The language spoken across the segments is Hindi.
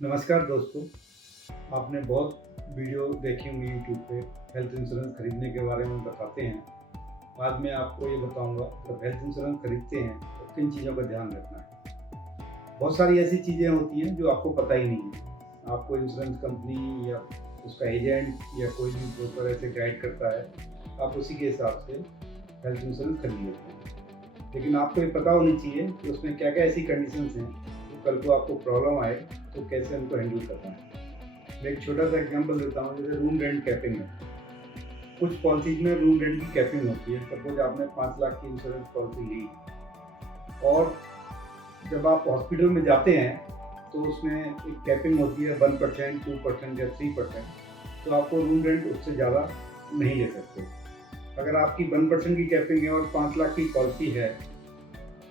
नमस्कार दोस्तों, आपने बहुत वीडियो देखी होंगी यूट्यूब पे हेल्थ इंश्योरेंस खरीदने के बारे में बताते हैं। आज मैं आपको ये बताऊंगा जब हेल्थ इंश्योरेंस खरीदते हैं तो किन चीज़ों का ध्यान रखना है। बहुत सारी ऐसी चीज़ें होती हैं जो आपको पता ही नहीं है। आपको इंश्योरेंस कंपनी या उसका एजेंट या कोई भी ब्रोकर ऐसे गाइड करता है, आप उसी के हिसाब से हेल्थ इंश्योरेंस खरीद लेते हैं। लेकिन आपको ये पता होनी चाहिए कि उसमें क्या क्या ऐसी कंडीशंस हैं तो कल को आपको प्रॉब्लम आए तो कैसे उनको हैंडल करना है। मैं एक छोटा सा एग्जांपल देता हूँ, जैसे रूम रेंट कैपिंग है। कुछ पॉलिसीज में रूम रेंट की कैपिंग होती है। सपोज आपने 5 लाख की इंश्योरेंस पॉलिसी ली और जब आप हॉस्पिटल में जाते हैं तो उसमें एक कैपिंग होती है 1%, 2% या 3%। तो आपको रूम रेंट उससे ज़्यादा नहीं ले सकते। अगर आपकी 1% की कैपिंग है और 5 लाख की पॉलिसी है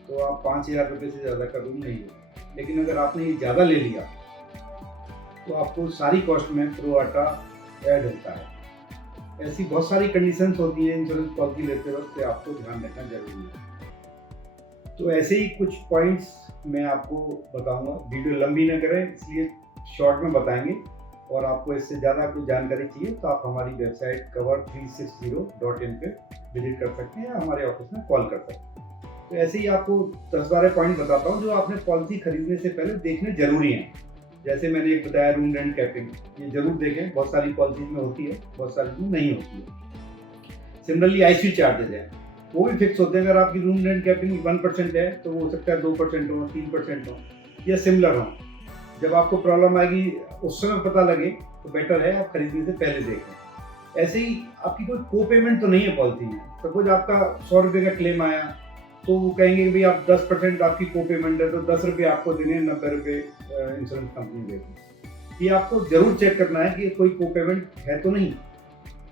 तो आप 5,000 रुपये से ज़्यादा का रूम नहीं ले। लेकिन अगर आपने ये ज़्यादा ले लिया तो आपको सारी कॉस्ट में प्रो राटा ऐड होता है। ऐसी बहुत सारी कंडीशंस होती हैं इंश्योरेंस पॉलिसी लेते वक्त, आपको ध्यान रखना जरूरी है। तो ऐसे ही कुछ पॉइंट्स मैं आपको बताऊंगा। वीडियो लंबी ना करें इसलिए शॉर्ट में बताएंगे, और आपको इससे ज़्यादा कुछ जानकारी चाहिए तो आप हमारी वेबसाइट cover360.in पे विजिट कर सकते हैं या हमारे ऑफिस में कॉल कर सकते हैं। तो ऐसे ही आपको 10-12 पॉइंट बताता हूँ जो आपने पॉलिसी खरीदने से पहले देखने जरूरी हैं। जैसे मैंने एक बताया रूम रेंट कैपिंग, ये जरूर देखें। बहुत सारी पॉलिसीज में होती है, बहुत सारी में नहीं होती है। सिमिलरली आईसीयू चार्जेज है, वो भी फिक्स होते हैं। अगर आपकी रूम रेंट कैपिंग 1% है तो वो हो सकता है 2% हो, 3% हो या सिमिलर हो। जब आपको प्रॉब्लम आएगी उस समय पता लगे तो बेटर है आप खरीदने से पहले देखें। ऐसे ही आपकी कोई को पेमेंट तो नहीं है पॉलिसी में। सपोज आपका 100 रुपये का क्लेम आया तो वो कहेंगे कि भाई आप 10% आपकी को पेमेंट है तो 10 रुपये आपको देने हैं, 90 रुपये इंश्योरेंस कंपनी देगी। ये आपको जरूर चेक करना है कि कोई को पेमेंट है तो नहीं।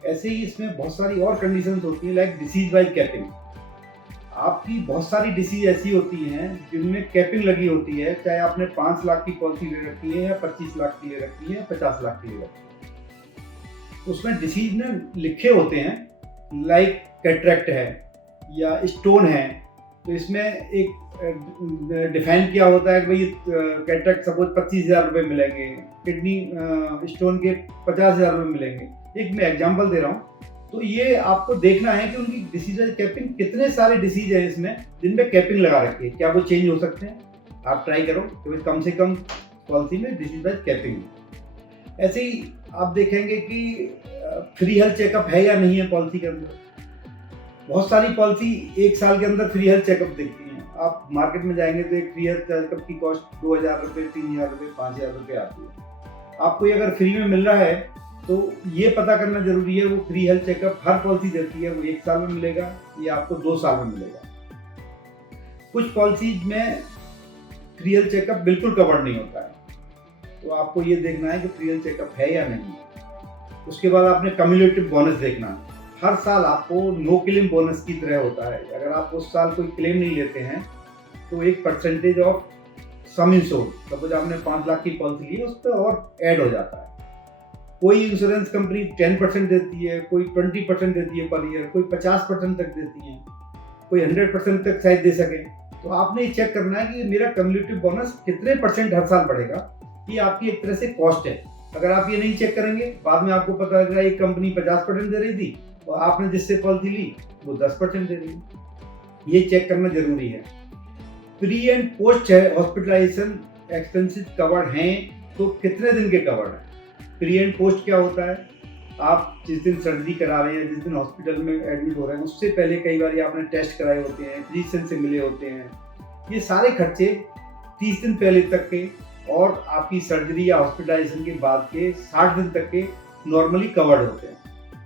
ऐसे ही इसमें बहुत सारी और कंडीशंस होती है, लाइक डिसीज वाइज कैपिंग। आपकी बहुत सारी डिसीज ऐसी होती हैं जिनमें कैपिंग लगी होती है, चाहे आपने 5 लाख की पॉलिसी ले रखी है या 25 लाख की ले रखी है या 50 लाख की ले रखी है। उसमें डिसीज में लिखे होते हैं, लाइक कैटरेक्ट है या स्टोन है, तो इसमें एक डिफाइन किया होता है कि भाई कैटरेक्ट सपोज 25,000 रुपये मिलेंगे, किडनी स्टोन के 50,000 रुपये मिलेंगे। एक मैं एग्जांपल दे रहा हूँ। तो ये आपको देखना है कि उनकी डिसीज कैपिंग, कितने सारे डिसीज है इसमें जिनमें कैपिंग लगा रखी है, क्या वो चेंज हो सकते हैं। आप ट्राई करो कि कम से कम पॉलिसी में डिसीज वाइज कैपिंग। ऐसे ही आप देखेंगे कि फ्री हेल्थ चेकअप है या नहीं है पॉलिसी के अंदर। बहुत सारी पॉलिसी 1 साल के अंदर फ्री हेल्थ चेकअप देखती हैं। आप मार्केट में जाएंगे तो एक फ्री हेल्थ चेकअप की कॉस्ट 2,000 रुपये, 3,000 रुपये, 5,000 रुपये आती है। आपको ये अगर फ्री में मिल रहा है तो ये पता करना जरूरी है वो फ्री हेल्थ चेकअप हर पॉलिसी देती है, वो 1 साल में मिलेगा या आपको 2 साल में मिलेगा। कुछ पॉलिसीज में फ्री हेल्थ चेकअप बिल्कुल कवर्ड नहीं होता है, तो आपको ये देखना है कि फ्री हेल्थ चेकअप है या नहीं। उसके बाद आपने कम्युलेटिव बोनस देखना है। हर साल आपको नो क्लेम बोनस की तरह होता है। अगर आप उस साल कोई क्लेम नहीं लेते हैं तो एक percentage of some insured, suppose आपने 5 लाख की पॉलिसी ली, उस पर और ऐड हो जाता है। कोई इंश्योरेंस कंपनी 10% देती है, कोई 20% देती है पर ईयर, कोई 50% तक देती है, कोई 100% तक शायद दे सके। तो आपने ये चेक करना है कि मेरा कम्युलेटिव बोनस कितने % हर साल बढ़ेगा। ये आपकी एक तरह से कॉस्ट है। अगर आप ये नहीं चेक करेंगे, बाद में आपको पता लग रहा है एक कंपनी 50% दे रही थी और आपने जिससे पॉलिसी ली वो 10% दे रही है। ये चेक करना जरूरी है। Pre and post hospitalization expenses covered हैं तो कितने दिन के कवर्ड हैं। प्री एंड पोस्ट क्या होता है, आप जिस दिन सर्जरी करा रहे हैं, जिस दिन हॉस्पिटल में एडमिट हो रहे हैं, उससे पहले कई बार आपने टेस्ट कराए होते हैं, फिजिशियन से मिले होते हैं। ये सारे खर्चे 30 दिन पहले तक के और आपकी सर्जरी या हॉस्पिटलाइजेशन के बाद के 60 दिन तक के नॉर्मली कवर्ड होते हैं।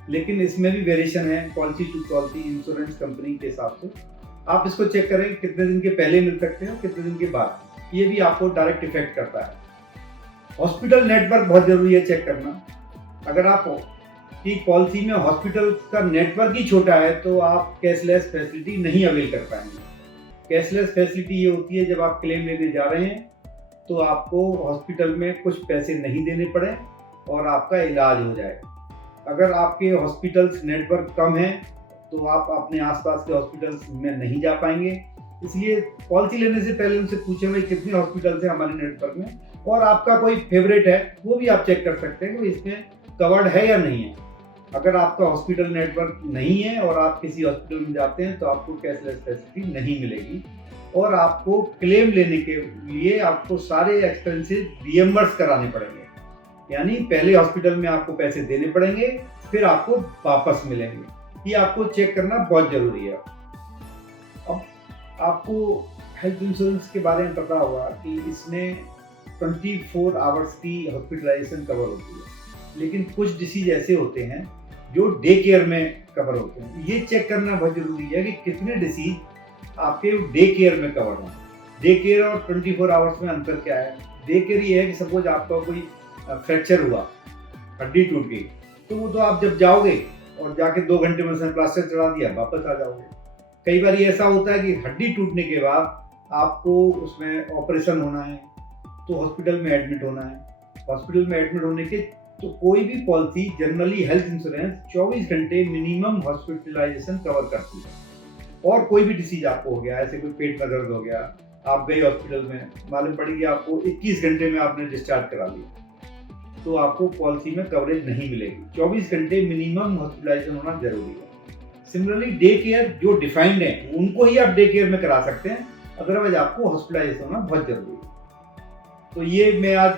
लेकिन इसमें भी वेरिएशन है policy to policy, insurance company के हिसाब से। आप इसको चेक करें कितने दिन के पहले मिल सकते हैं, कितने दिन के बाद। ये भी आपको डायरेक्ट इफेक्ट करता है। हॉस्पिटल नेटवर्क बहुत जरूरी है चेक करना। अगर आप की पॉलिसी में हॉस्पिटल का नेटवर्क ही छोटा है तो आप कैशलेस फैसिलिटी नहीं अवेल कर पाएंगे। कैशलेस फैसिलिटी ये होती है जब आप क्लेम लेने जा रहे हैं तो आपको हॉस्पिटल में कुछ पैसे नहीं देने पड़े और आपका इलाज हो जाए। अगर आपके हॉस्पिटल्स नेटवर्क कम है तो आप अपने आसपास के हॉस्पिटल्स में नहीं जा पाएंगे। इसलिए पॉलिसी लेने से पहले उनसे पूछें भाई कितने हॉस्पिटल्स हैं हमारे नेटवर्क में, और आपका कोई फेवरेट है वो भी आप चेक कर सकते हैं कि इसमें कवर्ड है या नहीं है। अगर आपका हॉस्पिटल नेटवर्क नहीं है और आप किसी हॉस्पिटल में जाते हैं तो आपको कैशलेस फैसिलिटी नहीं मिलेगी और आपको क्लेम लेने के लिए आपको सारे एक्सपेंसेस रियम्बर्स कराने पड़ेंगे। यानी पहले हॉस्पिटल में आपको पैसे देने पड़ेंगे, फिर आपको वापस मिलेंगे। ये आपको चेक करना बहुत ज़रूरी है। अब आपको हेल्थ इंश्योरेंस के बारे में पता होगा कि इसमें 24 आवर्स की हॉस्पिटलाइजेशन कवर होती है, लेकिन कुछ डिसीज ऐसे होते हैं जो डे केयर में कवर होते हैं। ये चेक करना बहुत ज़रूरी है कि कितने डिसीज आपके डे केयर में कवर हों। डे केयर और 24 आवर्स में अंतर क्या है? डे केयर ये है कि सपोज आपका कोई फ्रैक्चर हुआ, हड्डी टूट गई, तो वो तो आप जब जाओगे और जाके 2 घंटे में उसने प्लास्टर चढ़ा दिया, वापस आ जाओगे। कई बार ये ऐसा होता है कि हड्डी टूटने के बाद आपको उसमें ऑपरेशन होना है तो हॉस्पिटल में एडमिट होना है। हॉस्पिटल में एडमिट होने के तो कोई भी पॉलिसी, जनरली हेल्थ इंश्योरेंस 24 घंटे मिनिमम हॉस्पिटलाइजेशन कवर करती है। और कोई भी डिसीज आपको हो गया, ऐसे कोई पेट में दर्द हो गया, आप गए हॉस्पिटल में, मालूम पड़ी कि आपको 21 घंटे में आपने डिस्चार्ज करा लिया, तो आपको पॉलिसी में कवरेज नहीं मिलेगी। 24 घंटे मिनिमम हॉस्पिटलाइजेशन होना जरूरी है। सिमिलरली डे केयर जो डिफाइंड है उनको ही आप डे केयर में करा सकते हैं, अदरवाइज आपको हॉस्पिटलाइजेशन होना बहुत जरूरी है। तो ये मैं आज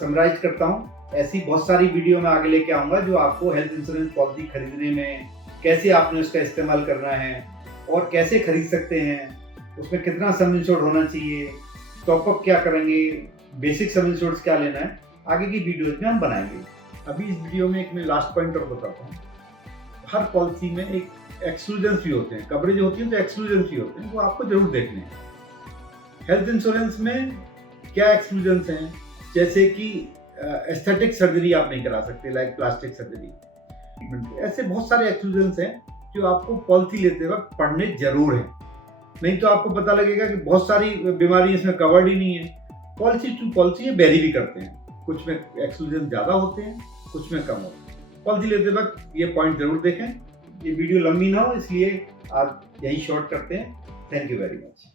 समराइज करता हूँ। ऐसी बहुत सारी वीडियो में आगे लेके आऊँगा जो आपको हेल्थ इंश्योरेंस पॉलिसी खरीदने में कैसे आपने उसका इस्तेमाल करना है और कैसे खरीद सकते हैं, उसमें कितना सम इंश्योर्ड होना चाहिए, टॉपअप क्या करेंगे, बेसिक सम इंश्योर्ड क्या लेना है, आगे की वीडियोज में हम बनाएंगे। अभी इस वीडियो में एक मैं लास्ट पॉइंट और बताता हूँ। हर पॉलिसी में एक एक्सक्लूजन्स भी होते हैं, कवरेज होती है तो एक्सक्लूजन्स भी होते हैं, वो आपको जरूर देखने हैं। हेल्थ इंश्योरेंस में क्या एक्सक्लूजन्स हैं? जैसे कि एस्थेटिक सर्जरी आप नहीं करा सकते, लाइक प्लास्टिक सर्जरी। ऐसे बहुत सारे एक्सक्लूजन्स हैं जो आपको पॉलिसी लेते वक्त पढ़ने जरूर हैं, नहीं तो आपको पता लगेगा कि बहुत सारी बीमारी इसमें कवर्ड ही नहीं है। पॉलिसी टू पॉलिसी ये वेरी भी करते हैं, कुछ में एक्सक्लूजन ज़्यादा होते हैं, कुछ में कम होते हैं। पॉलिसी लेते वक्त ये पॉइंट जरूर देखें। ये वीडियो लंबी ना हो इसलिए आज यही शॉर्ट करते हैं। Thank you very much.